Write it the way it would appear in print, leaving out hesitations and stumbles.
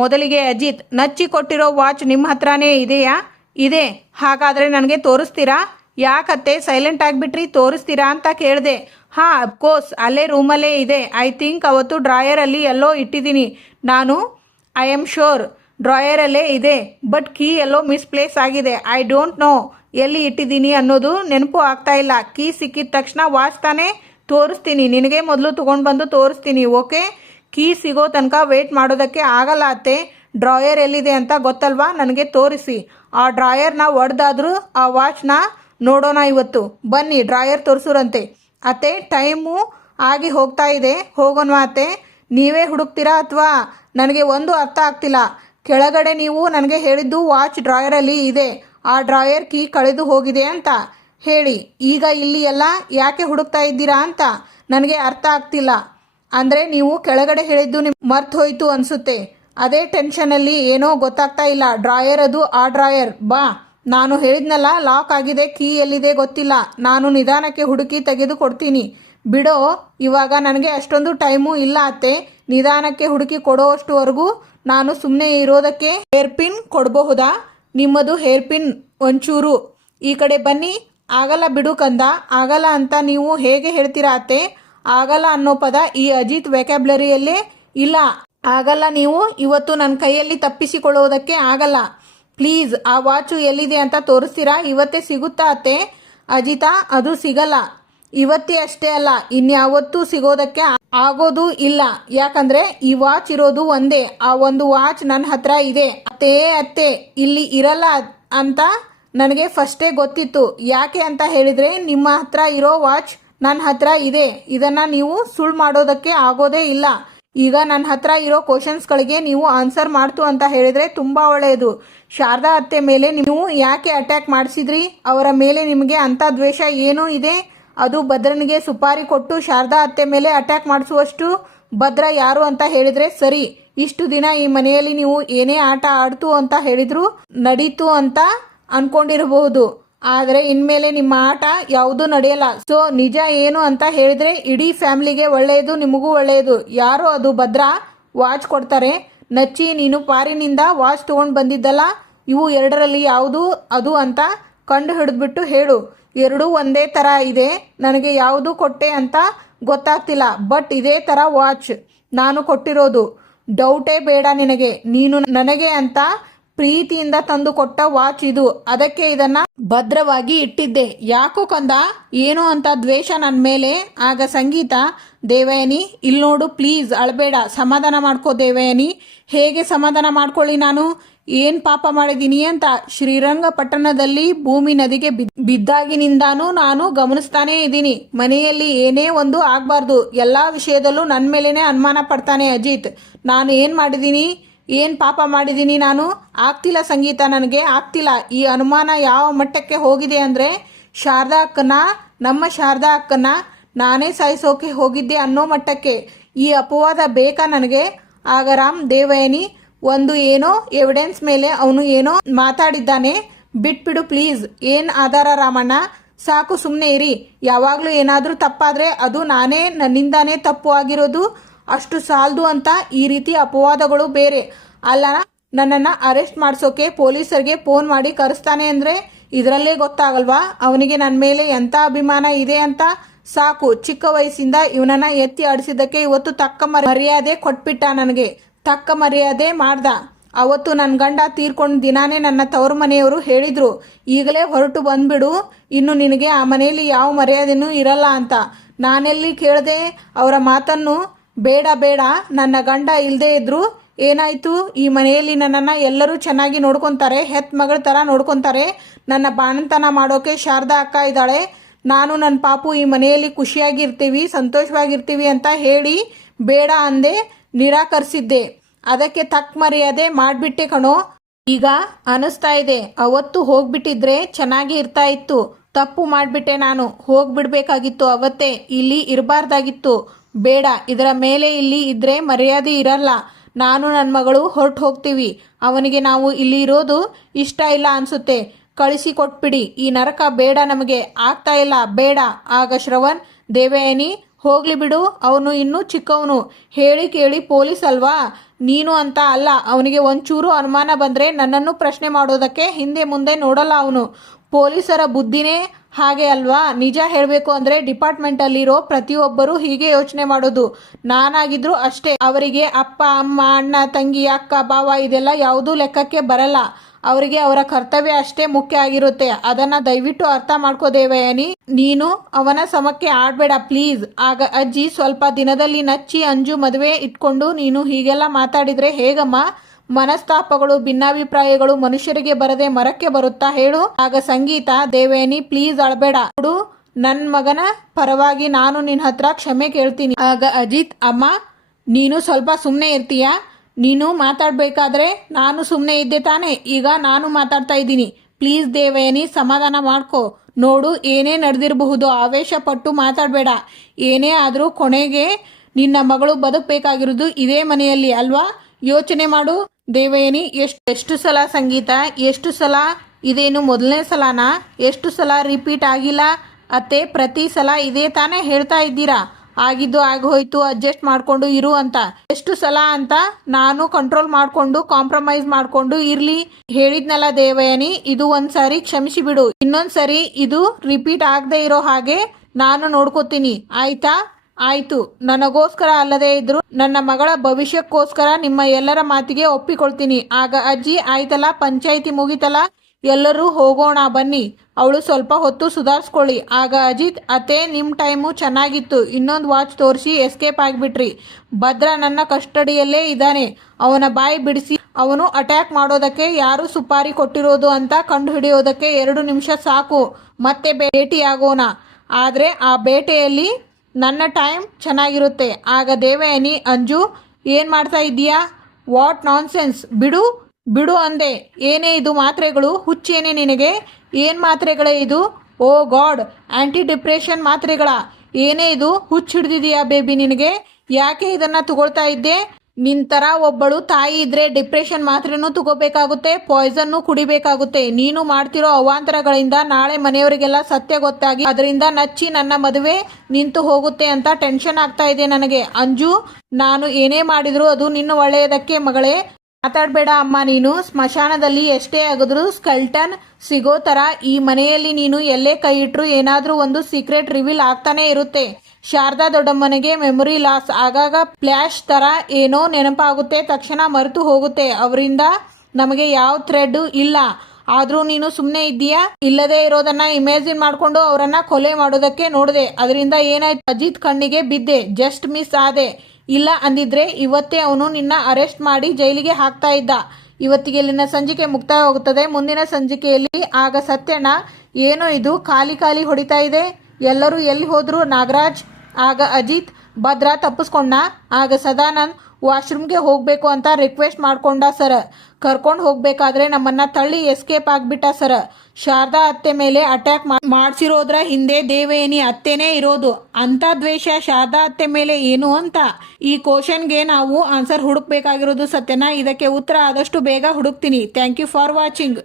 ಮೊದಲಿಗೆ ಅಜಿತ್, ನಚ್ಚಿ ಕೊಟ್ಟಿರೋ ವಾಚ್ ನಿಮ್ಮ ಹತ್ರನೇ ಇದೆಯಾ? ಇದೆ. ಹಾಗಾದರೆ ನನಗೆ ತೋರಿಸ್ತೀರಾ? ಯಾಕತ್ತೆ ಸೈಲೆಂಟ್ ಆಗಿಬಿಟ್ರಿ, ತೋರಿಸ್ತೀರಾ ಅಂತ ಕೇಳಿದೆ. ಹಾಂ, ಅಫ್ಕೋರ್ಸ್, ಅಲ್ಲೇ ರೂಮಲ್ಲೇ ಇದೆ. ಐ ಥಿಂಕ್ ಅವತ್ತು ಡ್ರಾಯರಲ್ಲಿ ಎಲ್ಲೋ ಇಟ್ಟಿದ್ದೀನಿ. ಐ ಆಮ್ ಶೋರ್ ಡ್ರಾಯರಲ್ಲೇ ಇದೆ. ಬಟ್ ಕೀ ಎಲ್ಲೋ ಮಿಸ್ಪ್ಲೇಸ್ ಆಗಿದೆ. ಐ ಡೋಂಟ್ ನೋ ಎಲ್ಲಿ ಇಟ್ಟಿದ್ದೀನಿ ಅನ್ನೋದು ನೆನಪು ಆಗ್ತಾ ಇಲ್ಲ. ಕೀ ಸಿಕ್ಕಿದ ತಕ್ಷಣ ವಾಚ್ ತಾನೇ ತೋರಿಸ್ತೀನಿ. ನಿನಗೆ ಮೊದಲು ತೊಗೊಂಡು ಬಂದು ತೋರಿಸ್ತೀನಿ, ಓಕೆ? ಕೀ ಸಿಗೋ ತನಕ ವೇಟ್ ಮಾಡೋದಕ್ಕೆ ಆಗಲ್ಲ ಅತ್ತೆ. ಡ್ರಾಯರ್ ಎಲ್ಲಿದೆ ಅಂತ ಗೊತ್ತಲ್ವಾ? ನನಗೆ ತೋರಿಸಿ. ಆ ಡ್ರಾಯರ್ನ ಒಡೆದಾದ್ರೂ ಆ ವಾಚ್ನ ನೋಡೋಣ ಇವತ್ತು. ಬನ್ನಿ, ಡ್ರಾಯರ್ ತೋರಿಸುರಂತೆ. ಅತ್ತೆ, ಟೈಮು ಆಗಿ ಹೋಗ್ತಾ ಇದೆ, ಹೋಗೋಣ ಅತ್ತೆ. ನೀವೇ ಹುಡುಕ್ತೀರಾ ಅಥವಾ? ನನಗೆ ಒಂದು ಅರ್ಥ ಆಗ್ತಿಲ್ಲ. ಕೆಳಗಡೆ ನೀವು ನನಗೆ ಹೇಳಿದ್ದು ವಾಚ್ ಡ್ರಾಯರಲ್ಲಿ ಇದೆ, ಆ ಡ್ರಾಯರ್ ಕೀ ಕಳೆದು ಹೋಗಿದೆ ಅಂತ ಹೇಳಿ. ಈಗ ಇಲ್ಲಿ ಎಲ್ಲ ಯಾಕೆ ಹುಡುಕ್ತಾ ಇದ್ದೀರಾ ಅಂತ ನನಗೆ ಅರ್ಥ ಆಗ್ತಿಲ್ಲ. ಅಂದರೆ ನೀವು ಕೆಳಗಡೆ ಹೇಳಿದ್ದು ನಿಮ್ಗೆ ಮರ್ತು ಹೋಯ್ತು ಅನಿಸುತ್ತೆ. ಅದೇ ಟೆನ್ಷನಲ್ಲಿ ಏನೋ ಗೊತ್ತಾಗ್ತಾ ಇಲ್ಲ. ಡ್ರಾಯರ್ ಅದು ಆ ಡ್ರಾಯರ್. ಬಾ, ನಾನು ಹೇಳಿದ್ನಲ್ಲ, ಲಾಕ್ ಆಗಿದೆ, ಕೀ ಎಲ್ಲಿದೆ ಗೊತ್ತಿಲ್ಲ. ನಾನು ನಿಧಾನಕ್ಕೆ ಹುಡುಕಿ ತೆಗೆದು ಕೊಡ್ತೀನಿ. ಬಿಡೋ, ಇವಾಗ ನನಗೆ ಅಷ್ಟೊಂದು ಟೈಮು ಇಲ್ಲ ಅತ್ತೆ. ನಿಧಾನಕ್ಕೆ ಹುಡುಕಿ ಕೊಡೋವಷ್ಟುವರೆಗೂ ನಾನು ಸುಮ್ಮನೆ ಇರೋದಕ್ಕೆ ಹೇರ್ ಪಿನ್ ಕೊಡಬಹುದಾ? ನಿಮ್ಮದು ಹೇರ್ ಪಿನ್ ಒಂಚೂರು ಈ ಕಡೆ ಬನ್ನಿ. ಆಗಲ್ಲ ಬಿಡು ಕಂದ. ಆಗಲ್ಲ ಅಂತ ನೀವು ಹೇಗೆ ಹೇಳ್ತೀರಾ ಅತ್ತೆ? ಆಗಲ್ಲ ಅನ್ನೋ ಪದ ಈ ಅಜಿತ್ ವೆಕ್ಯಾಬ್ಲರಿಯಲ್ಲೇ ಇಲ್ಲ. ಆಗಲ್ಲ, ನೀವು ಇವತ್ತು ನನ್ನ ಕೈಯಲ್ಲಿ ತಪ್ಪಿಸಿಕೊಳ್ಳೋದಕ್ಕೆ ಆಗಲ್ಲ. ಪ್ಲೀಸ್, ಆ ವಾಚು ಎಲ್ಲಿದೆ ಅಂತ ತೋರಿಸ್ತೀರಾ? ಇವತ್ತೇ ಸಿಗುತ್ತಾ ಅತ್ತೆ? ಅಜಿತಾ, ಅದು ಸಿಗಲ್ಲ. ಇವತ್ತೇ ಅಷ್ಟೇ ಅಲ್ಲ, ಇನ್ಯಾವತ್ತೂ ಸಿಗೋದಕ್ಕೆ ಆಗೋದು ಇಲ್ಲ. ಯಾಕಂದ್ರೆ ಈ ವಾಚ್ ಇರೋದು ಒಂದೇ. ಆ ಒಂದು ವಾಚ್ ನನ್ನ ಹತ್ರ ಇದೆ. ಅತ್ತೆ, ಇಲ್ಲಿ ಇರಲ್ಲ ಅಂತ ನನಗೆ ಫಸ್ಟೇ ಗೊತ್ತಿತ್ತು. ಯಾಕೆ ಅಂತ ಹೇಳಿದ್ರೆ, ನಿಮ್ಮ ಹತ್ರ ಇರೋ ವಾಚ್ ನನ್ನ ಹತ್ರ ಇದೆ. ಇದನ್ನ ನೀವು ಸುಳ್ಳು ಮಾಡೋದಕ್ಕೆ ಆಗೋದೇ ಇಲ್ಲ. ಈಗ ನನ್ನ ಹತ್ರ ಇರೋ ಕ್ವಶನ್ಸ್ಗಳಿಗೆ ನೀವು ಆನ್ಸರ್ ಮಾಡ್ತು ಅಂತ ಹೇಳಿದ್ರೆ ತುಂಬ ಒಳ್ಳೆಯದು. ಶಾರದಾ ಅತ್ತೆ ಮೇಲೆ ನೀವು ಯಾಕೆ ಅಟ್ಯಾಕ್ ಮಾಡಿಸಿದ್ರಿ? ಅವರ ಮೇಲೆ ನಿಮಗೆ ಅಂಥ ದ್ವೇಷ ಏನೂ ಇದೆ? ಅದು ಭದ್ರನಿಗೆ ಸುಪಾರಿ ಕೊಟ್ಟು ಶಾರದಾ ಅತ್ತೆ ಮೇಲೆ ಅಟ್ಯಾಕ್ ಮಾಡಿಸುವಷ್ಟು ಭದ್ರ ಯಾರು ಅಂತ ಹೇಳಿದ್ರೆ ಸರಿ. ಇಷ್ಟು ದಿನ ಈ ಮನೆಯಲ್ಲಿ ನೀವು ಏನೇ ಆಟ ಆಡ್ತು ಅಂತ ಹೇಳಿದ್ರು ನಡೀತು ಅಂತ ಅನ್ಕೊಂಡಿರಬಹುದು. ಆದರೆ ಇನ್ಮೇಲೆ ನಿಮ್ಮ ಆಟ ಯಾವುದೂ ನಡೆಯಲ್ಲ. ಸೊ ನಿಜ ಏನು ಅಂತ ಹೇಳಿದ್ರೆ ಇಡೀ ಫ್ಯಾಮಿಲಿಗೆ ಒಳ್ಳೆಯದು, ನಿಮಗೂ ಒಳ್ಳೆಯದು. ಯಾರೋ ಅದು ಭದ್ರ ವಾಚ್ ಕೊಡ್ತಾರೆ. ನಚ್ಚಿ, ನೀನು ಪಾರಿನಿಂದ ವಾಚ್ ತೊಗೊಂಡು ಬಂದಿದ್ದಲ್ಲ, ಇವು ಎರಡರಲ್ಲಿ ಯಾವುದು ಅದು ಅಂತ ಕಂಡು ಹಿಡಿದ್ಬಿಟ್ಟು ಹೇಳು. ಎರಡೂ ಒಂದೇ ಥರ ಇದೆ. ನನಗೆ ಯಾವುದು ಕೊಟ್ಟೆ ಅಂತ ಗೊತ್ತಾಗ್ತಿಲ್ಲ. ಬಟ್ ಇದೇ ಥರ ವಾಚ್ ನಾನು ಕೊಟ್ಟಿರೋದು. ಡೌಟೇ ಬೇಡ ನಿನಗೆ. ನೀನು ನನಗೆ ಅಂತ ಪ್ರೀತಿಯಿಂದ ತಂದು ಕೊಟ್ಟ ವಾಚ್ ಇದು. ಅದಕ್ಕೆ ಇದನ್ನ ಭದ್ರವಾಗಿ ಇಟ್ಟಿದ್ದೆ. ಯಾಕೋ ಕಂದ, ಏನೋ ಅಂತ ದ್ವೇಷ ನನ್ನ ಮೇಲೆ? ಆಗ ಸಂಗೀತ, ದೇವಯಾನಿ ಇಲ್ಲಿ ನೋಡು, ಪ್ಲೀಸ್ ಅಳಬೇಡ, ಸಮಾಧಾನ ಮಾಡ್ಕೋ ದೇವಯಾನಿ. ಹೇಗೆ ಸಮಾಧಾನ ಮಾಡ್ಕೊಳ್ಳಿ? ನಾನು ಏನು ಪಾಪ ಮಾಡಿದ್ದೀನಿ ಅಂತ ಶ್ರೀರಂಗಪಟ್ಟಣದಲ್ಲಿ ಭೂಮಿ ನದಿಗೆ ಬಿದ್ದಾಗಿನಿಂದಾನು ನಾನು ಗಮನಿಸ್ತಾನೇ ಇದ್ದೀನಿ. ಮನೆಯಲ್ಲಿ ಏನೇ ಒಂದು ಆಗಬಾರ್ದು, ಎಲ್ಲ ವಿಷಯದಲ್ಲೂ ನನ್ನ ಮೇಲೇನೆ ಅನುಮಾನ ಪಡ್ತಾನೆ ಅಜಿತ್. ನಾನು ಏನು ಮಾಡಿದ್ದೀನಿ, ಏನು ಪಾಪ ಮಾಡಿದ್ದೀನಿ ನಾನು? ಆಗ್ತಿಲ್ಲ ಸಂಗೀತ, ನನಗೆ ಆಗ್ತಿಲ್ಲ. ಈ ಅನುಮಾನ ಯಾವ ಮಟ್ಟಕ್ಕೆ ಹೋಗಿದೆ ಅಂದರೆ, ಶಾರದಾ ಅಕ್ಕನ, ನಮ್ಮ ಶಾರದಾ ಅಕ್ಕನ ನಾನೇ ಸಾಯಿಸೋಕೆ ಹೋಗಿದ್ದೆ ಅನ್ನೋ ಮಟ್ಟಕ್ಕೆ. ಈ ಅಪವಾದ ಬೇಕಾ ನನಗೆ? ಆಗ ರಾಮ್, ದೇವಯಾನಿ, ಒಂದು ಏನೋ ಎವಿಡೆನ್ಸ್ ಮೇಲೆ ಅವನು ಏನೋ ಮಾತಾಡಿದ್ದಾನೆ, ಬಿಟ್ಬಿಡು ಪ್ಲೀಸ್. ಏನು ಆಧಾರ ರಾಮಣ್ಣ? ಸಾಕು, ಸುಮ್ಮನೆ ಇರಿ. ಯಾವಾಗಲೂ ಏನಾದರೂ ತಪ್ಪಾದರೆ ಅದು ನನ್ನಿಂದಾನೇ ತಪ್ಪು ಆಗಿರೋದು, ಅಷ್ಟು ಸಾಲದು ಅಂತ ಈ ರೀತಿ ಅಪವಾದಗಳು ಬೇರೆ. ಅಲ್ಲ, ನನ್ನನ್ನು ಅರೆಸ್ಟ್ ಮಾಡಿಸೋಕೆ ಪೊಲೀಸರಿಗೆ ಫೋನ್ ಮಾಡಿ ಕರೆಸ್ತಾನೆ ಅಂದರೆ ಇದರಲ್ಲೇ ಗೊತ್ತಾಗಲ್ವಾ ಅವನಿಗೆ ನನ್ನ ಮೇಲೆ ಎಂಥ ಅಭಿಮಾನ ಇದೆ ಅಂತ? ಸಾಕು, ಚಿಕ್ಕ ವಯಸ್ಸಿಂದ ಇವನನ್ನು ಎತ್ತಿ ಆಡಿಸಿದ್ದಕ್ಕೆ ಇವತ್ತು ತಕ್ಕ ಮರ್ಯಾದೆ ಕೊಟ್ಬಿಟ್ಟ. ನನಗೆ ತಕ್ಕ ಮರ್ಯಾದೆ ಮಾಡ್ದ. ಅವತ್ತು ನನ್ನ ಗಂಡ ತೀರ್ಕೊಂಡು ದಿನಾನೇ ನನ್ನ ತವರು ಮನೆಯವರು ಹೇಳಿದರು, ಈಗಲೇ ಹೊರಟು ಬಂದ್ಬಿಡು, ಇನ್ನು ನಿನಗೆ ಆ ಮನೆಯಲ್ಲಿ ಯಾವ ಮರ್ಯಾದೆನೂ ಇರಲ್ಲ ಅಂತ. ನಾನೆಲ್ಲಿ ಕೇಳಿದೆ ಅವರ ಮಾತನ್ನು? ಬೇಡ, ನನ್ನ ಗಂಡ ಇಲ್ಲದೆ ಇದ್ರು ಏನಾಯಿತು? ಈ ಮನೆಯಲ್ಲಿ ನನ್ನನ್ನು ಎಲ್ಲರೂ ಚೆನ್ನಾಗಿ ನೋಡ್ಕೊತಾರೆ, ಹೆತ್ತ ಮಗಳ ಥರ ನೋಡ್ಕೊತಾರೆ. ನನ್ನ ಬಾಣಂತನ ಮಾಡೋಕೆ ಶಾರದಾ ಅಕ್ಕ ಇದ್ದಾಳೆ. ನಾನು ನನ್ನ ಪಾಪು ಈ ಮನೆಯಲ್ಲಿ ಖುಷಿಯಾಗಿರ್ತೀವಿ, ಸಂತೋಷವಾಗಿರ್ತೀವಿ ಅಂತ ಹೇಳಿ ಬೇಡ ಅಂದೆ, ನಿರಾಕರಿಸಿದ್ದೆ. ಅದಕ್ಕೆ ತಕ್ಕ ಮರ್ಯಾದೆ ಮಾಡಿಬಿಟ್ಟೆ ಕಣೋ. ಈಗ ಅನಿಸ್ತಾ ಇದೆ, ಅವತ್ತು ಹೋಗ್ಬಿಟ್ಟಿದ್ರೆ ಚೆನ್ನಾಗಿ ಇರ್ತಾ ಇತ್ತು. ತಪ್ಪು ಮಾಡಿಬಿಟ್ಟೆ ನಾನು. ಹೋಗ್ಬಿಡ್ಬೇಕಾಗಿತ್ತು ಅವತ್ತೇ, ಇಲ್ಲಿ ಇರಬಾರ್ದಾಗಿತ್ತು. ಬೇಡ, ಇದರ ಮೇಲೆ ಇಲ್ಲಿ ಇದ್ರೆ ಮರ್ಯಾದೆ ಇರಲ್ಲ. ನಾನು ನನ್ನ ಮಗಳು ಹೊರಟು ಹೋಗ್ತೀವಿ. ಅವನಿಗೆ ನಾವು ಇಲ್ಲಿ ಇರೋದು ಇಷ್ಟ ಇಲ್ಲ ಅನಿಸುತ್ತೆ. ಕಳಿಸಿ ಕೊಟ್ಬಿಡಿ. ಈ ನರಕ ಬೇಡ ನಮಗೆ, ಆಗ್ತಾ ಇಲ್ಲ, ಬೇಡ. ಆಗ ಶ್ರವಣ್, ದೇವಯಾನಿ ಹೋಗ್ಲಿ ಬಿಡು, ಅವನು ಇನ್ನೂ ಚಿಕ್ಕವನು. ಹೇಳಿ ಕೇಳಿ ಪೊಲೀಸ್ ಅಲ್ವಾ, ನೀನು ಅಂತ ಅಲ್ಲ. ಅವನಿಗೆ ಒಂಚೂರು ಅನುಮಾನ ಬಂದರೆ ನನ್ನನ್ನು ಪ್ರಶ್ನೆ ಮಾಡೋದಕ್ಕೆ ಹಿಂದೆ ಮುಂದೆ ನೋಡಲ್ಲ ಅವನು. ಪೊಲೀಸರ ಬುದ್ಧಿನೇ ಹಾಗೆ ಅಲ್ವಾ. ನಿಜ ಹೇಳಬೇಕು ಅಂದರೆ ಡಿಪಾರ್ಟ್ಮೆಂಟಲ್ಲಿರೋ ಪ್ರತಿಯೊಬ್ಬರೂ ಹೀಗೆ ಯೋಚನೆ ಮಾಡೋದು. ನಾನಾಗಿದ್ರು ಅಷ್ಟೇ. ಅವರಿಗೆ ಅಪ್ಪ ಅಮ್ಮ ಅಣ್ಣ ತಂಗಿ ಅಕ್ಕ ಬಾವ ಇದೆಲ್ಲ ಯಾವುದೂ ಲೆಕ್ಕಕ್ಕೆ ಬರಲ್ಲ. ಅವರಿಗೆ ಅವರ ಕರ್ತವ್ಯ ಅಷ್ಟೇ ಮುಖ್ಯ ಆಗಿರುತ್ತೆ. ಅದನ್ನು ದಯವಿಟ್ಟು ಅರ್ಥ ಮಾಡ್ಕೋ ದೇವಯಾನಿ. ನೀನು ಅವನ ಸಮಕ್ಕೆ ಆಡಬೇಡ ಪ್ಲೀಸ್. ಆಗ ಅಜ್ಜಿ, ಸ್ವಲ್ಪ ದಿನದಲ್ಲಿ ನಚ್ಚಿ ಅಂಜು ಮದುವೆ ಇಟ್ಕೊಂಡು ನೀನು ಹೀಗೆಲ್ಲ ಮಾತಾಡಿದರೆ ಹೇಗಮ್ಮ? ಮನಸ್ತಾಪಗಳು ಭಿನ್ನಾಭಿಪ್ರಾಯಗಳು ಮನುಷ್ಯರಿಗೆ ಬರದೆ ಮರಕ್ಕೆ ಬರುತ್ತಾ ಹೇಳು? ಆಗ ಸಂಗೀತ, ದೇವಯಾನಿ ಪ್ಲೀಸ್ ಅಳಬೇಡ ನೋಡು, ನನ್ನ ಮಗನ ಪರವಾಗಿ ನಾನು ನಿನ್ನ ಹತ್ರ ಕ್ಷಮೆ ಕೇಳ್ತೀನಿ. ಆಗ ಅಜಿತ್, ಅಮ್ಮ ನೀನು ಸ್ವಲ್ಪ ಸುಮ್ಮನೆ ಇರ್ತೀಯಾ? ನೀನು ಮಾತಾಡಬೇಕಾದ್ರೆ ನಾನು ಸುಮ್ಮನೆ ಇದ್ದೆ ತಾನೆ, ಈಗ ನಾನು ಮಾತಾಡ್ತಾ ಇದ್ದೀನಿ. ಪ್ಲೀಸ್ ದೇವಯಾನಿ ಸಮಾಧಾನ ಮಾಡ್ಕೊ. ನೋಡು, ಏನೇ ನಡೆದಿರಬಹುದು, ಆವೇಶ ಪಟ್ಟು ಮಾತಾಡಬೇಡ. ಏನೇ ಆದರೂ ಕೊನೆಗೆ ನಿನ್ನ ಮಗಳು ಬದುಕಬೇಕಾಗಿರೋದು ಇದೇ ಮನೆಯಲ್ಲಿ ಅಲ್ವಾ? ಯೋಚನೆ ಮಾಡು ದೇವಯಾನಿ. ಎಷ್ಟು ಸಲ ಸಂಗೀತ, ಎಷ್ಟು ಸಲ? ಇದೇನು ಮೊದಲನೇ ಸಲನಾ? ಎಷ್ಟು ಸಲ ರಿಪೀಟ್ ಆಗಿಲ್ಲ ಅತ್ತೆ? ಪ್ರತಿ ಸಲ ಇದೇ ತಾನೇ ಹೇಳ್ತಾ ಇದ್ದೀರಾ, ಆಗಿದ್ದು ಆಗೋಯ್ತು, ಅಡ್ಜಸ್ಟ್ ಮಾಡಿಕೊಂಡು ಇರು ಅಂತ. ಎಷ್ಟು ಸಲ ಅಂತ ನಾನು ಕಂಟ್ರೋಲ್ ಮಾಡಿಕೊಂಡು ಕಾಂಪ್ರಮೈಸ್ ಮಾಡಿಕೊಂಡು ಇರಲಿ ಹೇಳಿದ್ನಲ್ಲ ದೇವಯಾನಿ. ಇದು ಒಂದ್ಸಾರಿ ಕ್ಷಮಿಸಿ ಬಿಡು. ಇನ್ನೊಂದ್ಸರಿ ಇದು ರಿಪೀಟ್ ಆಗದೆ ಇರೋ ಹಾಗೆ ನಾನು ನೋಡ್ಕೋತೀನಿ, ಆಯ್ತಾ? ಆಯ್ತು. ನನಗೋಸ್ಕರ ಅಲ್ಲದೆ ಇದ್ರು ನನ್ನ ಮಗಳ ಭವಿಷ್ಯಕ್ಕೋಸ್ಕರ ನಿಮ್ಮ ಎಲ್ಲರ ಮಾತಿಗೆ ಒಪ್ಪಿಕೊಳ್ತೀನಿ. ಆಗ ಅಜ್ಜಿ, ಆಯ್ತಲ್ಲ, ಪಂಚಾಯಿತಿ ಮುಗಿತಲ್ಲ, ಎಲ್ಲರೂ ಹೋಗೋಣ ಬನ್ನಿ. ಅವಳು ಸ್ವಲ್ಪ ಹೊತ್ತು ಸುಧಾರಿಸ್ಕೊಳ್ಳಿ. ಆಗ ಅಜಿತ್, ಅತ್ತೆ ನಿಮ್ಮ ಟೈಮು ಚೆನ್ನಾಗಿತ್ತು, ಇನ್ನೊಂದು ವಾಚ್ ತೋರಿಸಿ ಎಸ್ಕೇಪ್ ಆಗಿಬಿಟ್ರಿ. ಭದ್ರ ನನ್ನ ಕಸ್ಟಡಿಯಲ್ಲೇ ಇದ್ದಾನೆ. ಅವನ ಬಾಯಿ ಬಿಡಿಸಿ ಅವನು ಅಟ್ಯಾಕ್ ಮಾಡೋದಕ್ಕೆ ಯಾರು ಸುಪಾರಿ ಕೊಟ್ಟಿರೋದು ಅಂತ ಕಂಡು ಹಿಡಿಯೋದಕ್ಕೆ 2 ನಿಮಿಷ ಸಾಕು. ಮತ್ತೆ ಭೇಟಿಯಾಗೋಣ. ಆದರೆ ಆ ಬೇಟೆಯಲ್ಲಿ ನನ್ನ ಟೈಮ್ ಚೆನ್ನಾಗಿರುತ್ತೆ. ಆಗ ದೇವಯಾನಿ, ಅಂಜು ಏನು ಮಾಡ್ತಾ ಇದ್ದೀಯಾ? ವಾಟ್ ನಾನ್ಸೆನ್ಸ್, ಬಿಡು ಬಿಡು ಅಂದೆ. ಏನೇ ಇದು ಮಾತ್ರೆಗಳು? ಹುಚ್ಚೇನೆ ನಿನಗೆ? ಏನು ಮಾತ್ರೆಗಳೇ ಇದು? ಓ ಗಾಡ್, ಆ್ಯಂಟಿ ಡಿಪ್ರೆಷನ್ ಮಾತ್ರೆಗಳ? ಏನೇ ಇದು? ಹುಚ್ಚು ಹಿಡ್ದಿದೆಯಾ ಬೇಬಿ ನಿನಗೆ? ಯಾಕೆ ಇದನ್ನು ತಗೊಳ್ತಾ ಇದ್ದೆ? ನಿನ್ನ ಥರ ಒಬ್ಬಳು ತಾಯಿ ಇದ್ದರೆ ಡಿಪ್ರೆಷನ್ ಮಾತ್ರೆನೂ ತಗೋಬೇಕಾಗುತ್ತೆ, ಪಾಯ್ಸನ್ನು ಕುಡಿಬೇಕಾಗುತ್ತೆ. ನೀನು ಮಾಡ್ತಿರೋ ಅವಾಂತರಗಳಿಂದ ನಾಳೆ ಮನೆಯವರಿಗೆಲ್ಲ ಸತ್ಯ ಗೊತ್ತಾಗಿ ಅದರಿಂದ ನಚ್ಚಿ ನನ್ನ ಮದುವೆ ನಿಂತು ಹೋಗುತ್ತೆ ಅಂತ ಟೆನ್ಷನ್ ಆಗ್ತಾ ಇದೆ ನನಗೆ. ಅಂಜು, ನಾನು ಏನೇ ಮಾಡಿದರೂ ಅದು ನಿನ್ನ ಒಳ್ಳೆಯದಕ್ಕೆ ಮಗಳೇ. ಮಾತಾಡಬೇಡ ಅಮ್ಮ ನೀನು. ಸ್ಮಶಾನದಲ್ಲಿ ಎಷ್ಟೇ ಆಗಿದ್ರೂ ಸ್ಕೆಲ್ಟನ್ ಸಿಗೋ ಥರ ಈ ಮನೆಯಲ್ಲಿ ನೀನು ಎಲ್ಲೇ ಕೈ ಇಟ್ಟರು ಏನಾದರೂ ಒಂದು ಸೀಕ್ರೆಟ್ ರಿವೀಲ್ ಆಗ್ತಾನೆ ಇರುತ್ತೆ. ಶಾರದಾ ದೊಡ್ಡಮ್ಮನಿಗೆ ಮೆಮೊರಿ ಲಾಸ್, ಆಗಾಗ ಫ್ಲ್ಯಾಶ್ ಥರ ಏನೋ ನೆನಪಾಗುತ್ತೆ, ತಕ್ಷಣ ಮರೆತು ಹೋಗುತ್ತೆ. ಅವರಿಂದ ನಮಗೆ ಯಾವ ಥ್ರೆಡ್ ಇಲ್ಲ. ಆದರೂ ನೀನು ಸುಮ್ಮನೆ ಇದ್ದೀಯಾ? ಇಲ್ಲದೆ ಇರೋದನ್ನ ಇಮ್ಯಾಜಿನ್ ಮಾಡಿಕೊಂಡು ಅವರನ್ನ ಕೊಲೆ ಮಾಡೋದಕ್ಕೆ ನೋಡಿದೆ. ಅದರಿಂದ ಏನಾಯ್ತು? ಅಜಿತ್ ಕಣ್ಣಿಗೆ ಬಿದ್ದೆ, ಜಸ್ಟ್ ಮಿಸ್ ಆದೆ. ಇಲ್ಲ ಅಂದಿದ್ರೆ ಇವತ್ತೇ ಅವನು ನಿನ್ನ ಅರೆಸ್ಟ್ ಮಾಡಿ ಜೈಲಿಗೆ ಹಾಕ್ತಾ ಇದ್ದ. ಇವತ್ತಿಗೆ ಇಲ್ಲಿನ ಸಂಚಿಕೆ ಮುಕ್ತಾಯವಾಗುತ್ತದೆ. ಮುಂದಿನ ಸಂಚಿಕೆಯಲ್ಲಿ ಆಗ ಸತ್ಯಣ್ಣ, ಏನೋ ಇದು ಖಾಲಿ ಖಾಲಿ ಹೊಡಿತಾ ಇದೆ, ಎಲ್ಲರೂ ಎಲ್ಲಿ ಹೋದ್ರು ನಾಗರಾಜ್? ಆಗ ಅಜಿತ್, ಭದ್ರ ತಪ್ಪಿಸ್ಕೊಂಡ. ಆಗ ಸದಾನಂದ್ ವಾಶ್ರೂಮ್ಗೆ ಹೋಗಬೇಕು ಅಂತ ರಿಕ್ವೆಸ್ಟ್ ಮಾಡ್ಕೊಂಡ ಸರ್. ಕರ್ಕೊಂಡು ಹೋಗಬೇಕಾದ್ರೆ ನಮ್ಮನ್ನು ತಳ್ಳಿ ಎಸ್ಕೇಪ್ ಆಗಿಬಿಟ್ಟ ಸರ್. ಶಾರದಾ ಅತ್ತೆ ಮೇಲೆ ಅಟ್ಯಾಕ್ ಮಾಡಿಸಿರೋದ್ರ ಹಿಂದೆ ದೇವಯಾನಿ ಅತ್ತೆನೇ ಇರೋದು. ಅಂಥ ದ್ವೇಷ ಶಾರದಾ ಅತ್ತೆ ಮೇಲೆ ಏನು ಅಂತ? ಈ ಕ್ವಶನ್ಗೆ ನಾವು ಆನ್ಸರ್ ಹುಡುಕ್ಬೇಕಾಗಿರೋದು ಸತ್ಯನಾ. ಇದಕ್ಕೆ ಉತ್ತರ ಆದಷ್ಟು ಬೇಗ ಹುಡುಕ್ತೀನಿ. Thank you for watching.